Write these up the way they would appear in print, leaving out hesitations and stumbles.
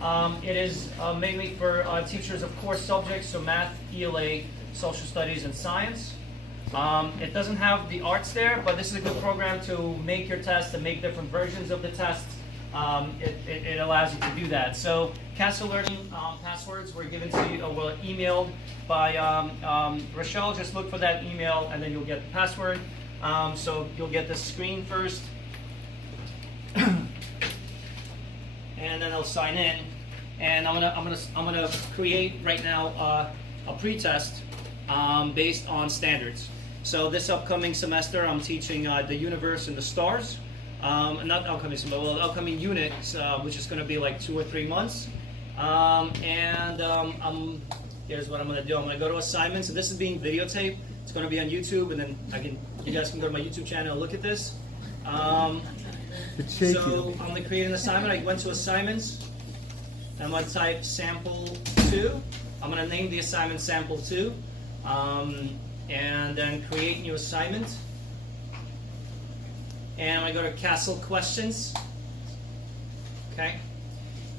It is mainly for teachers of core subjects, so math, ELA, social studies, and science. It doesn't have the arts there, but this is a good program to make your test and make different versions of the tests. It allows you to do that. So Castle Learning passwords were given to you, were emailed by Rochelle. Just look for that email and then you'll get the password. So you'll get this screen first. And then I'll sign in. And I'm gonna create right now a pretest based on standards. So this upcoming semester, I'm teaching the universe and the stars. Not upcoming semester, well, upcoming unit, which is going to be like 2 or 3 months. Here's what I'm going to do. I'm going to go to assignments. So this is being videotaped. It's going to be on YouTube, and then you guys can go to my YouTube channel and look at this. So I'm going to create an assignment. I went to assignments. I'm going to type sample 2. I'm going to name the assignment sample 2. And then create new assignment. And I go to Castle Questions. Okay.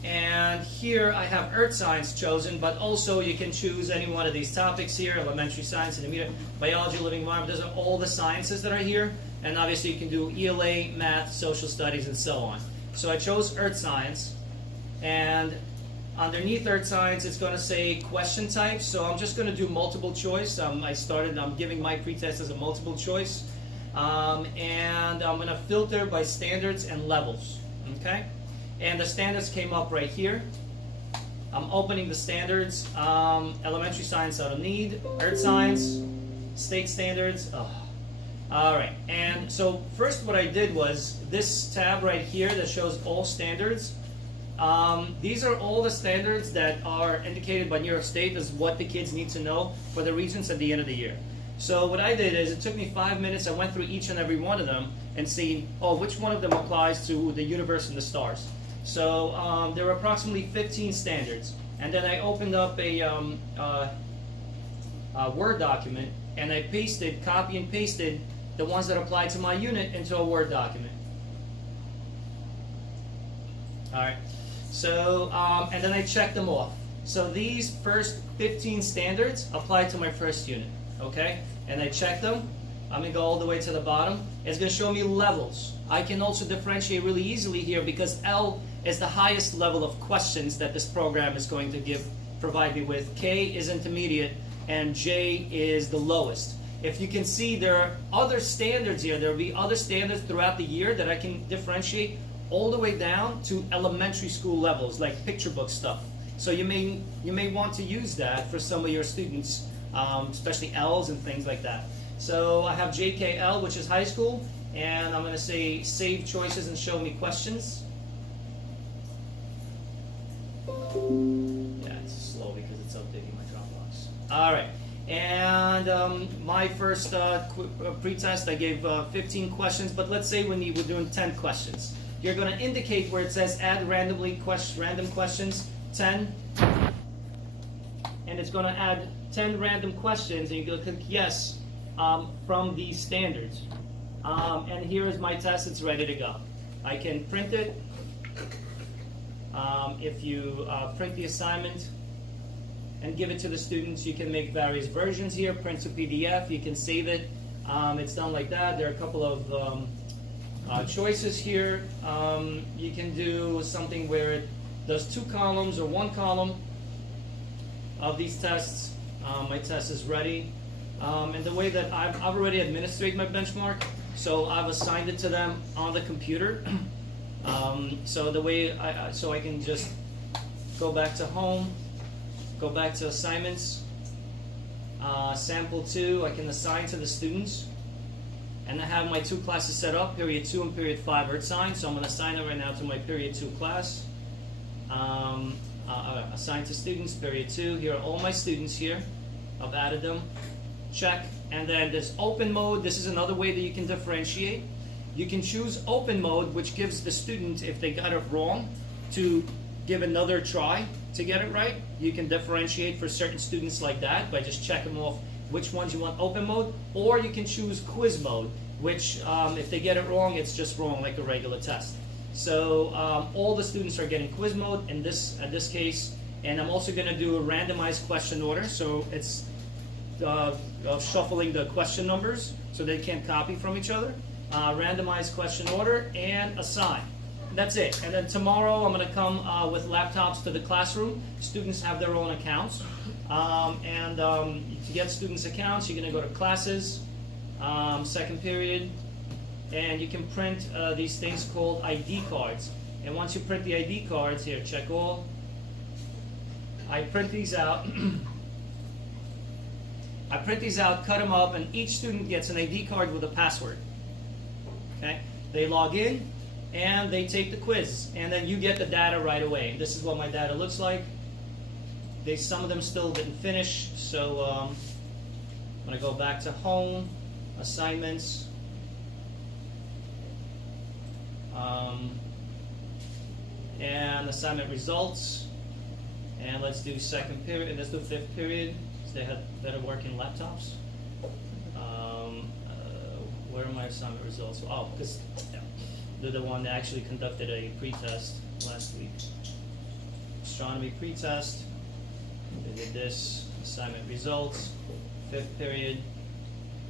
And here I have Earth Science chosen, but also you can choose any one of these topics here: elementary science, intermediate, biology, living environment. Those are all the sciences that are here. And obviously you can do ELA, math, social studies, and so on. So I chose Earth Science. And underneath Earth Science, it's going to say question types. So I'm just going to do multiple choice. I'm giving my pretest as a multiple choice. And I'm going to filter by standards and levels. Okay? And the standards came up right here. I'm opening the standards. Elementary science, I don't need. Earth Science, state standards. Oh. All right. And so first what I did was this tab right here that shows all standards. These are all the standards that are indicated by New York State as what the kids need to know for the regions at the end of the year. So what I did is it took me 5 minutes. I went through each and every one of them and see, which one of them applies to the universe and the stars. So there were approximately 15 standards. And then I opened up a Word document and I copy and pasted the ones that apply to my unit into a Word document. All right. So, and then I checked them off. So these first 15 standards apply to my first unit, okay? And I checked them. I'm gonna go all the way to the bottom. It's gonna show me levels. I can also differentiate really easily here because L is the highest level of questions that this program is going to provide me with. K is intermediate and J is the lowest. If you can see, there are other standards here. There will be other standards throughout the year that I can differentiate all the way down to elementary school levels, like picture book stuff. So you may want to use that for some of your students, especially L's and things like that. So I have JKL, which is high school, and I'm going to say save choices and show me questions. Yeah, it's slow because it's updating my Dropbox. All right. And my first pretest, I gave 15 questions, but let's say we're doing 10 questions. You're going to indicate where it says add random questions, 10, and it's going to add 10 random questions, and you're going to click yes from these standards. And here is my test. It's ready to go. I can print it. If you print the assignment and give it to the students, you can make various versions here, print to PDF, you can save it. It's done like that. There are a couple of choices here. You can do something where it does 2 columns or 1 column of these tests. My test is ready. And the way that I've already administrated my benchmark, so I've assigned it to them on the computer. So the way so I can just go back to home, go back to assignments, sample 2, I can assign to the students. And I have my 2 classes set up, period 2 and period 5 Earth Science. So I'm going to assign it right now to my period 2 class. Assign to students, period 2. Here are all my students here. I've added them. Check. And then there's open mode. This is another way that you can differentiate. You can choose open mode, which gives the student, if they got it wrong, to give another try to get it right. You can differentiate for certain students like that by just checking off which ones you want open mode, or you can choose quiz mode, which if they get it wrong, it's just wrong like a regular test. So all the students are getting quiz mode in this case, and I'm also going to do a randomized question order. So it's shuffling the question numbers so they can't copy from each other. Randomized question order and assign. That's it. And then tomorrow I'm going to come with laptops to the classroom. Students have their own accounts. To get students' accounts, you're going to go to classes, second period, and you can print these things called ID cards. And once you print the ID cards, here, check all. I print these out. I print these out, cut them up, and each student gets an ID card with a password. Okay? They log in, and they take the quiz, and then you get the data right away. This is what my data looks like. Some of them still didn't finish, so I'm going to go back to home, assignments, and assignment results, and let's do second period, and let's do fifth period, so they had better working laptops. Where are my assignment results? Oh, because they're the one that actually conducted a pretest last week. Astronomy pretest. They did this, assignment results, fifth period.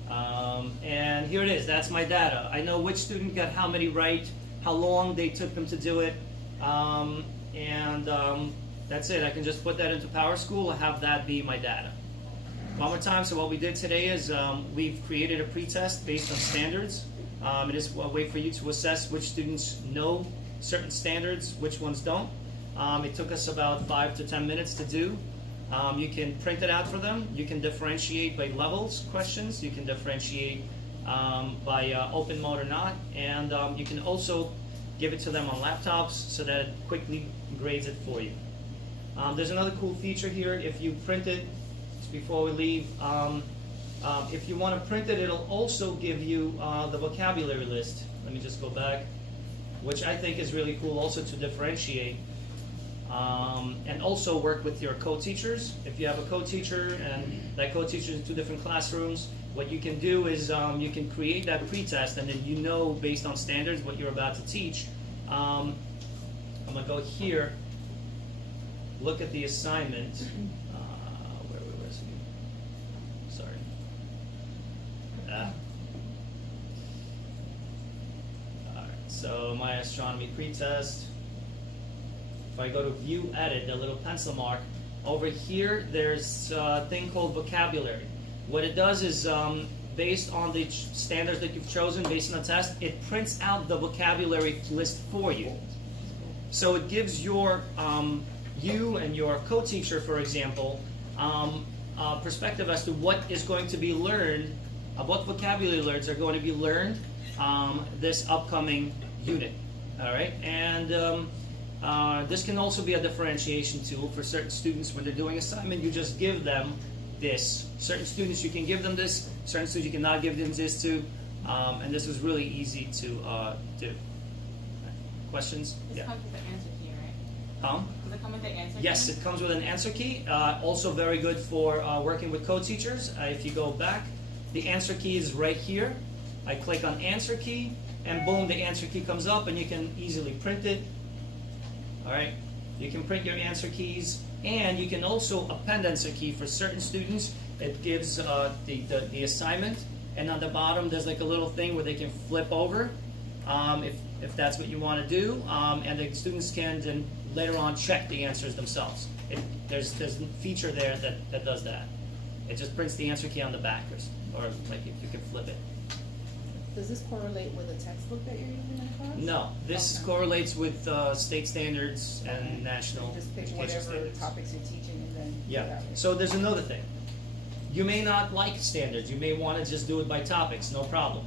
And here it is, that's my data. I know which student got how many right, how long they took them to do it, that's it. I can just put that into PowerSchool and have that be my data. One more time, so what we did today is we've created a pretest based on standards. It is a way for you to assess which students know certain standards, which ones don't. It took us about 5 to 10 minutes to do. You can print it out for them. You can differentiate by levels questions. You can differentiate by open mode or not. And you can also give it to them on laptops so that it quickly grades it for you. There's another cool feature here. If you print it, just before we leave, if you want to print it, it'll also give you the vocabulary list. Let me just go back, which I think is really cool also to differentiate. And also work with your co-teachers. If you have a co-teacher and that co-teacher is in 2 different classrooms, what you can do is you can create that pretest, and then you know based on standards what you're about to teach. I'm going to go here, look at the assignment. Where is he? Sorry. All right, so my astronomy pretest. If I go to View Edit, the little pencil mark, over here there's a thing called vocabulary. What it does is, based on the standards that you've chosen, based on the test, it prints out the vocabulary list for you. So it gives your you and your co-teacher, for example, perspective as to what is going to be learned, what vocabulary words are going to be learned this upcoming unit. All right, and this can also be a differentiation tool for certain students. When they're doing assignment, you just give them this. Certain students you can give them this, certain students you cannot give them this to, and this is really easy to do. Questions? This comes with the answer key, right? Does it come with the answer key? Yes, it comes with an answer key. Also very good for working with co-teachers. If you go back, the answer key is right here. I click on answer key, and boom, the answer key comes up, and you can easily print it. All right, you can print your answer keys, and you can also append answer key for certain students. It gives the assignment, and on the bottom there's like a little thing where they can flip over if that's what you want to do, and the students can then later on check the answers themselves. There's a feature there that does that. It just prints the answer key on the back, or like you can flip it. Does this correlate with the textbook that you're using in class? No, this Okay. correlates with state standards and national Just pick education whatever standards. topics you're teaching and then. do Yeah. that. So there's another thing. You may not like standards. You may want to just do it by topics. No problem.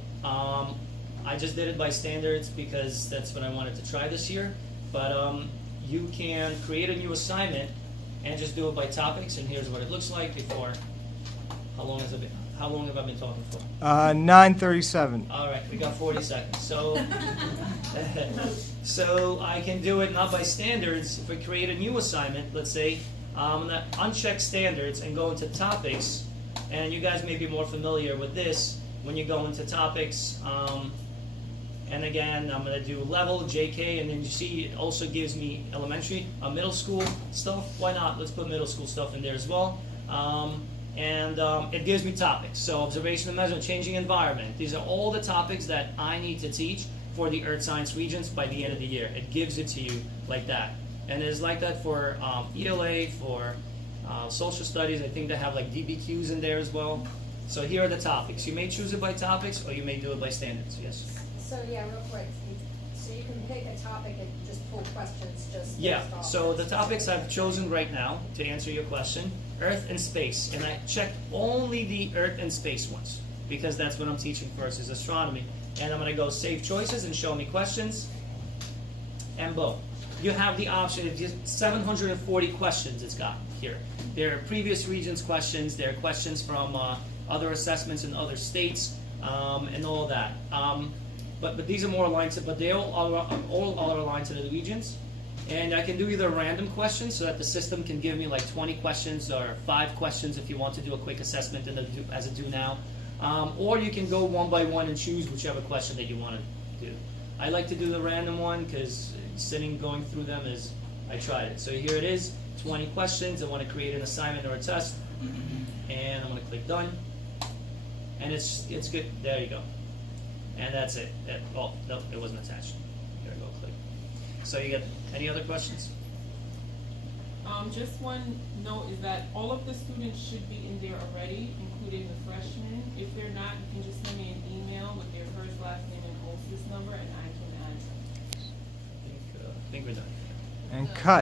I just did it by standards because that's what I wanted to try this year. But you can create a new assignment and just do it by topics. And here's what it looks like before. How long has it been? How long have I been talking for? 9:37. All right, we got 40 seconds. So, so I can do it not by standards. If I create a new assignment, let's say, I'm gonna uncheck standards and go into topics. And you guys may be more familiar with this. When you go into topics, And again, I'm going to do level, JK, and then you see it also gives me elementary, middle school stuff. Why not? Let's put middle school stuff in there as well. It gives me topics. So observation and measurement, changing environment. These are all the topics that I need to teach for the Earth Science Regents by the end of the year. It gives it to you like that. And it's like that for ELA, for social studies. I think they have like DBQs in there as well. So here are the topics. You may choose it by topics or you may do it by standards. Yes? So, yeah, real quick, so you can pick a topic and just pull questions just Yeah, based off so the this. topics I've chosen right now to answer your question, Earth and space. And I checked only the Earth and space ones because that's what I'm teaching first is astronomy. And I'm going to go save choices and show me questions. And boom. You have the option, it's just 740 questions it's got here. There are previous regions questions, there are questions from other assessments in other states, and all that. But these are more aligned to, but they all are aligned to the regions. And I can do either random questions so that the system can give me like 20 questions or 5 questions if you want to do a quick assessment as a do now. Or you can go one by one and choose whichever question that you want to do. I like to do the random one because going through them is, I tried it. So here it is, 20 questions. I want to create an assignment or a test. And I'm going to click done. And it's good. There you go. And that's it. Oh, no, it wasn't attached. Here I go, click. So you get any other questions? Just one note is that all of the students should be in there already, including the freshmen. If they're not, you can just send me an email with their first, last name, and OSIS number, and I can add them. I think we're done. And cut.